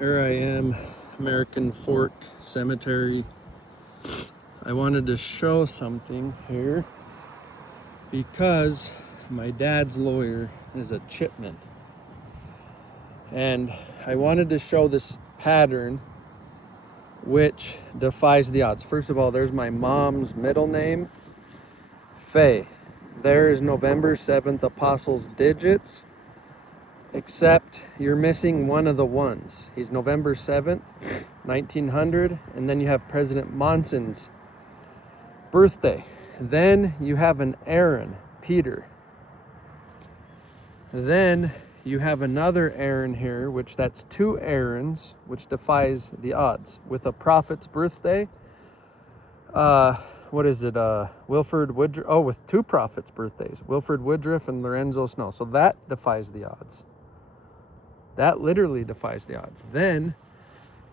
Here I am, American Fork Cemetery. I wanted to show something here because my dad's lawyer is a Chipman. And I wanted to show this pattern which defies the odds. First of all, there's my mom's middle name, Faye. There is November 7th Apostles digits, except you're missing one of the ones. He's November 7th, 1900, and then you have President Monson's birthday. Then you have an Aaron, Peter. Then you have another Aaron here, which that's two Aarons, which defies the odds. With a prophet's birthday, Wilford Woodruff, with two prophets' birthdays, Wilford Woodruff and Lorenzo Snow. So that defies the odds. That literally defies the odds. Then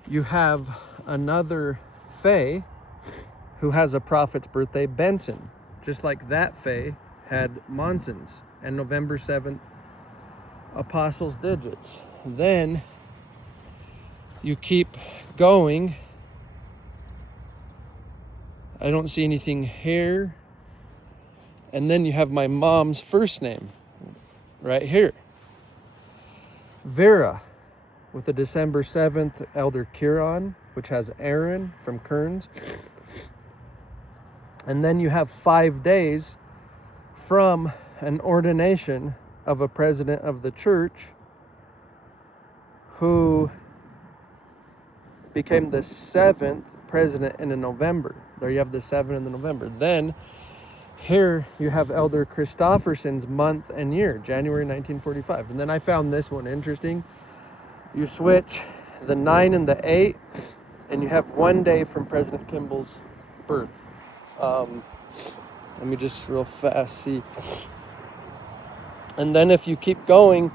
you have another Faye who has a prophet's birthday, Benson. Just like that Faye had Monson's and November 7th Apostles digits. Then you keep going. I don't see anything here. And then you have my mom's first name right here. Vera, with a December 7th Elder Kiron, which has Aaron from Kearns. And then you have 5 days from an ordination of a president of the church who became the 7th president in November. There you have the 7 in the November. Then here you have Elder Christofferson's month and year, January 1945. And then I found this one interesting. You switch the 9 and the 8, and you have 1 day from President Kimball's birth. Let me just real fast see. And then if you keep going,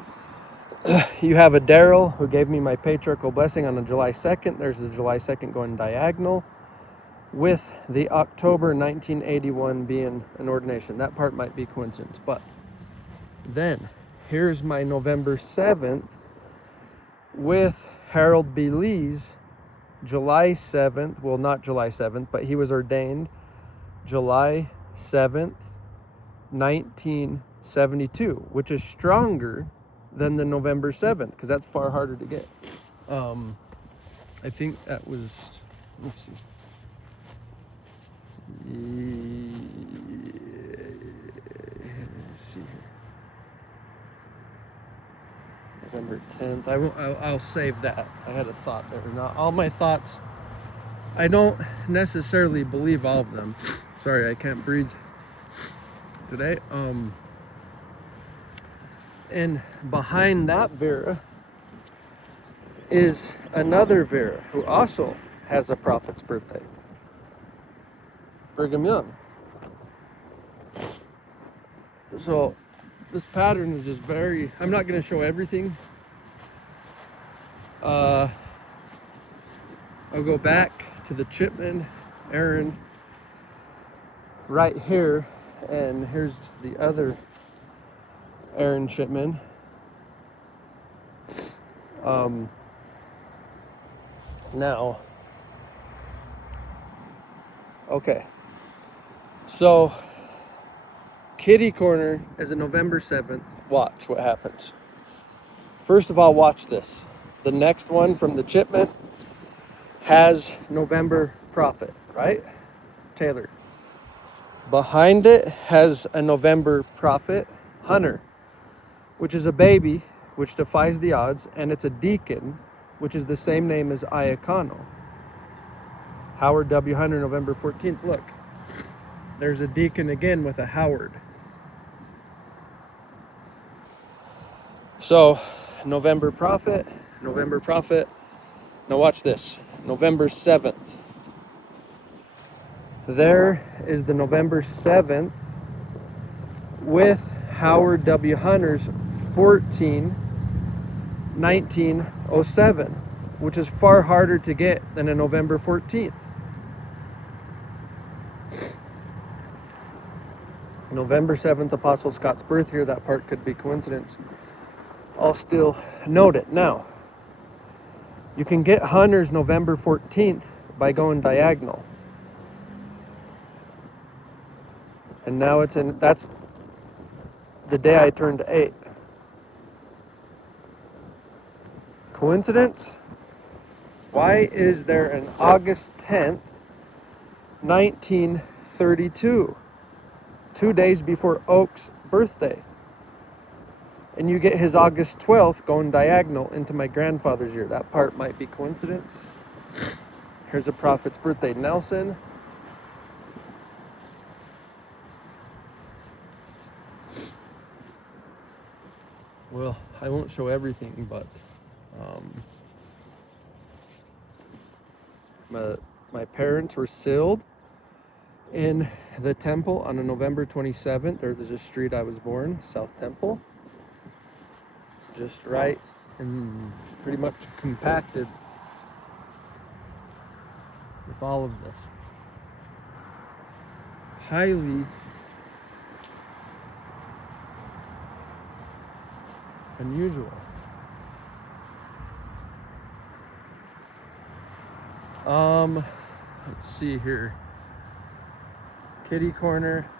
you have a Daryl who gave me my patriarchal blessing on a July 2nd. There's the July 2nd going diagonal, with the October 1981 being an ordination. That part might be coincidence, but then here's my November 7th with Harold B. Lee's July 7th. Well, not July 7th, but he was ordained July 7th, 1972, which is stronger than the November 7th, because that's far harder to get. I think that was, let's see. Let's see here. November 10th. I'll save that. I had a thought there. Not all my thoughts. I don't necessarily believe all of them. Sorry, I can't breathe today. And behind that Vera is another Vera who also has a prophet's birthday, Brigham Young. So this pattern is just very, I'm not going to show everything. I'll go back to the Chipman, Aaron, right here, and here's the other Aaron Chipman. Now, okay, so kitty corner is a November 7th. Watch what happens. First of all, watch this. The next one from the Chipman has November prophet, right? Taylor. Behind it has a November prophet, Hunter, which is a baby, which defies the odds, and it's a deacon, which is the same name as Iacano. Howard W. Hunter, November 14th. Look, there's a deacon again with a Howard. So, November prophet. Now watch this. November 7th. There is the November 7th with Howard W. Hunter's 1907, which is far harder to get than a November 14th. November 7th, Apostle Scott's birth here. That part could be coincidence. I'll still note it. Now, You can get Hunter's November 14th by going diagonal. And now that's the day I turned 8. Coincidence? Why is there an August 10th, 1932? 2 days before Oak's birthday. And you get his August 12th going diagonal into my grandfather's year. That part might be coincidence. Here's a prophet's birthday, Nelson. Well, I won't show everything, but my parents were sealed in the temple on a November 27th. There's a street I was born, South Temple. Just right and pretty much compacted with all of this. Highly unusual. Let's see here. Kitty corner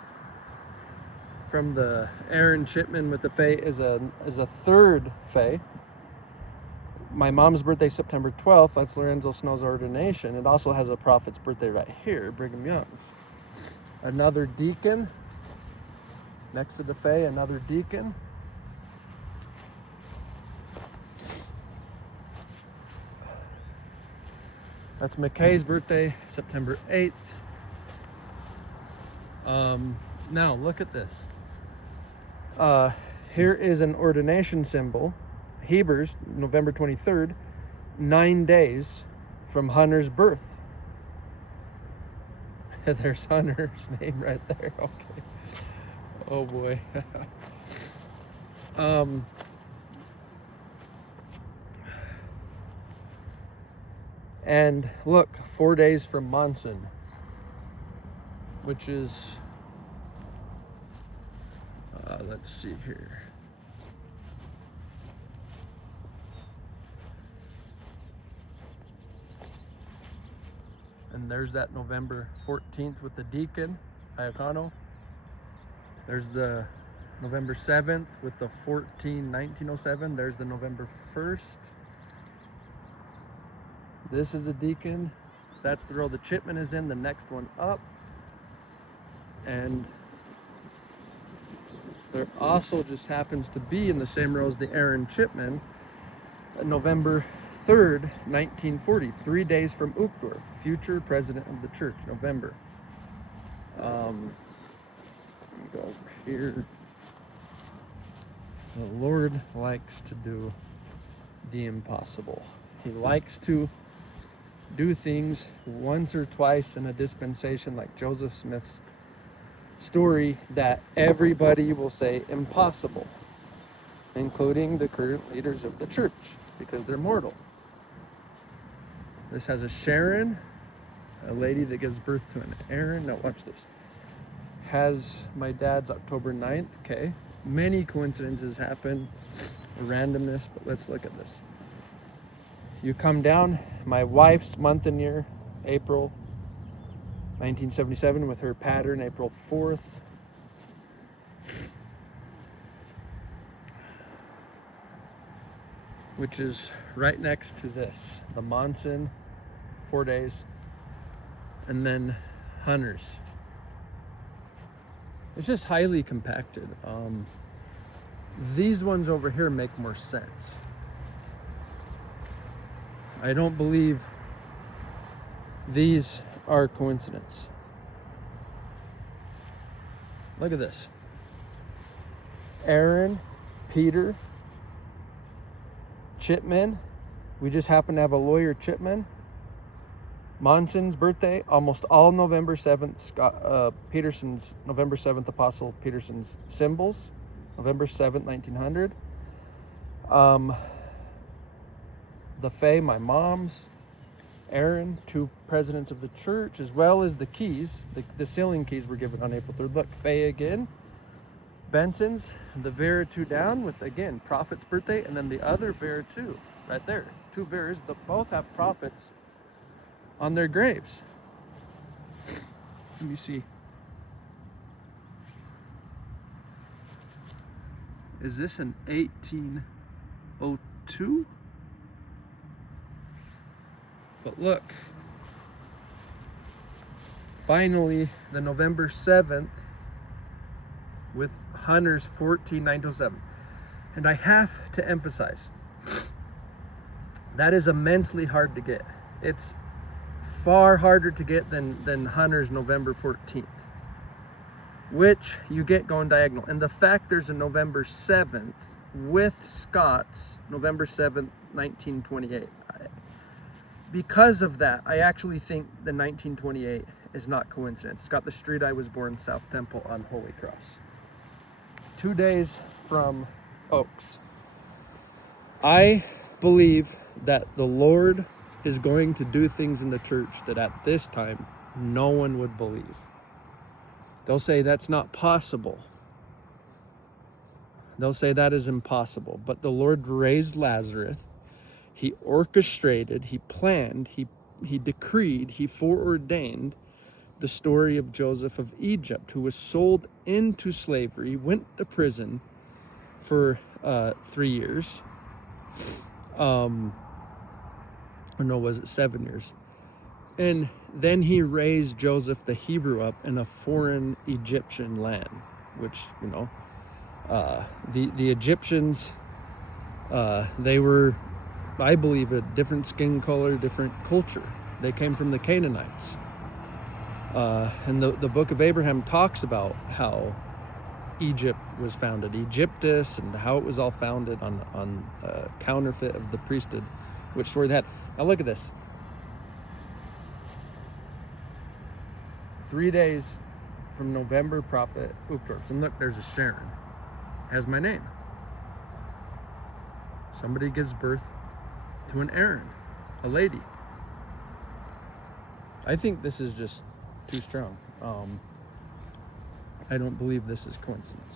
from the Aaron Chipman with the Faye is a third Faye. My mom's birthday, September 12th. That's Lorenzo Snow's ordination. It also has a prophet's birthday right here, Brigham Young's. Another deacon. Next to the Faye, another deacon. That's McKay's birthday, September 8th. Now, look at this. Here is an ordination symbol. Hebrews, November 23rd, 9 days from Hunter's birth. There's Hunter's name right there. Okay. Oh boy. And look, 4 days from Monson, which is, let's see here. And there's that November 14th with the deacon, Iacano. There's the November 7th with the 1907. There's the November 1st. This is the deacon. That's the row the Chipman is in, the next one up. And there also just happens to be in the same row as the Aaron Chipman, November 3rd, 1940, 3 days from Uchtdorf, future president of the church, November. Let me go over here. The Lord likes to do the impossible. He likes to do things once or twice in a dispensation, like Joseph Smith's story, that everybody will say impossible, including the current leaders of the church, because they're mortal. This has a Sharon, a lady that gives birth to an Aaron. Now watch this. Has my dad's October 9th. Okay. Many coincidences happen, randomness, but let's look at this. You come down, my wife's month and year, April 1977, with her pattern, April 4th. Which is right next to this, the Monson, 4 days, and then Hunter's. It's just highly compacted. These ones over here make more sense. I don't believe these are coincidence. Look at this. Aaron, Peter, Chipman. We just happen to have a lawyer, Chipman. Monson's birthday, almost all November 7th. Peterson's November 7th, Apostle Peterson's symbols, November 7th, 1900. The Faye, my mom's. Aaron, 2 presidents of the church, as well as the keys. The sealing keys were given on April 3rd. Look, Faye again. Benson's, the Vera 2 down with, again, Prophet's birthday, and then the other Vera 2. right there. Two Virs that both have prophets on their graves. Let me see. Is this an 1802? But look, finally, the November 7th with Hunter's 14907. And I have to emphasize, that is immensely hard to get. It's far harder to get than Hunter's November 14th, which you get going diagonal. And the fact there's a November 7th with Scott's November 7th, 1928. Because of that, I actually think the 1928 is not coincidence. It's got the street I was born, South Temple on Holy Cross. 2 days from Oaks. I believe that the Lord is going to do things in the church that at this time no one would believe. They'll say that's not possible. They'll say that is impossible. But the Lord raised Lazarus. He orchestrated, he planned, he decreed, he foreordained the story of Joseph of Egypt, who was sold into slavery, went to prison for 3 years. No, was it 7 years? And then he raised Joseph the Hebrew up in a foreign Egyptian land, which, you know, the Egyptians, they were, I believe, a different skin color, different culture. They came from the Canaanites. And the book of Abraham talks about how Egypt was founded, Egyptus, and how it was all founded on counterfeit of the priesthood, which story they had. Now look at this. 3 days from November prophet Uchtdorf. And look, there's a Sharon. Has my name. Somebody gives birth to an Aaron, a lady. I think this is just too strong. I don't believe this is coincidence.